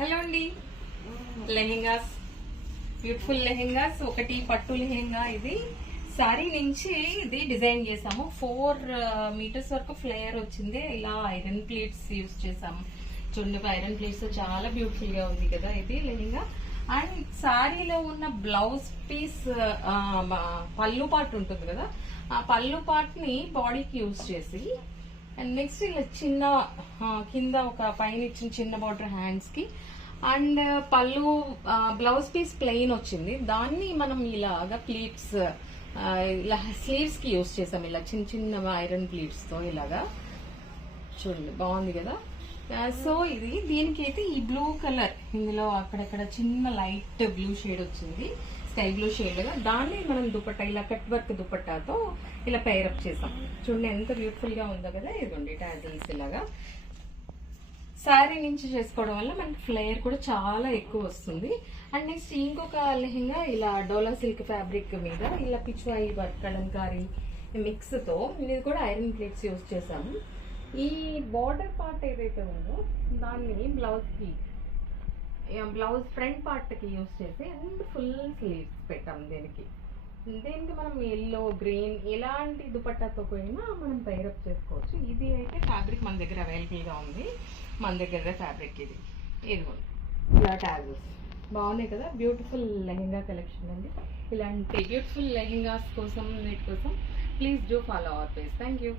Hello అండి. Lehengas, beautiful lehengas. ఒకటి పట్టు లెహెంగా, ఇది సారీ నుంచి ఇది డిజైన్ చేసాము. 4 మీటర్స్ వరకు ఫ్లేయర్ వచ్చింది. ఇలా ఐరన్ ప్లేట్స్ యూజ్ చేసాము. చూడండి, ఐరన్ ప్లేట్స్ చాలా బ్యూటిఫుల్ గా ఉంది కదా ఇది లెహెంగా. అండ్ సారీలో ఉన్న బ్లౌజ్ పీస్ పళ్ళు పార్ట్ ఉంటుంది కదా, ఆ పళ్ళు పార్ట్ ని బాడీకి యూజ్ చేసి, అండ్ నెక్స్ట్ ఇలా చిన్న కింద ఒక పైన ఇచ్చిన చిన్న బార్డర్ హ్యాండ్స్ కి, అండ్ పళ్ళు బ్లౌజ్ పీస్ ప్లెయిన్ వచ్చింది. దాన్ని మనం ఇలాగా ప్లీట్స్ ఇలా స్లీవ్స్ కి యూజ్ చేసాం. ఇలా చిన్న చిన్న ఐరన్ ప్లీట్స్ తో ఇలాగా చూడండి, బాగుంది కదా. సో ఇది దీనికి అయితే ఈ బ్లూ కలర్, ఇందులో అక్కడక్కడ చిన్న లైట్ బ్లూ షేడ్ వచ్చింది, స్కై బ్లూ షేడ్ గా. దాన్ని మనం దుపట్టా ఇలా కట్ వర్క్ దుపట్టాతో ఇలా పేరప్ చేసాం. చూడండి ఎంత బ్యూటిఫుల్ గా ఉందో కదా. ఇదిగోండి టాజిల్స్ ఇలాగా శారీ నుంచి చేసుకోవడం వల్ల మనకి ఫ్లేయర్ కూడా చాలా ఎక్కువ వస్తుంది. అండ్ నెక్స్ట్ ఇంకొక లెహెంగా ఇలా డోలా సిల్క్ ఫ్యాబ్రిక్ మీద ఇలా పిచ్వాయి వర్క్ కలంకారీ మిక్స్ తో, ఇది కూడా ఐరన్ ప్లేట్స్ యూజ్ చేసాము. ఈ బార్డర్ పార్ట్ ఏదైతే ఉందో దాన్ని బ్లౌజ్ ఫ్రంట్ పార్ట్ కి యూజ్ చేసి అండ్ ఫుల్ స్లీవ్స్ పెట్టాం. దీనికి మనం ఎల్లో, గ్రీన్ ఎలాంటి దుపట్టాతో పోయినా మనం పైరప్ చేసుకోవచ్చు. ఇది అయితే ఫ్యాబ్రిక్ మన దగ్గర అవైలబుల్ గా ఉంది. మన దగ్గర ఫ్యాబ్రిక్ ఇది ఇలా టాజెస్ బాగున్నాయి కదా. బ్యూటిఫుల్ లెహెంగా కలెక్షన్ అండి. ఇలాంటి బ్యూటిఫుల్ లెహెంగాస్ కోసం, వీటి కోసం please do follow our page. Thank you.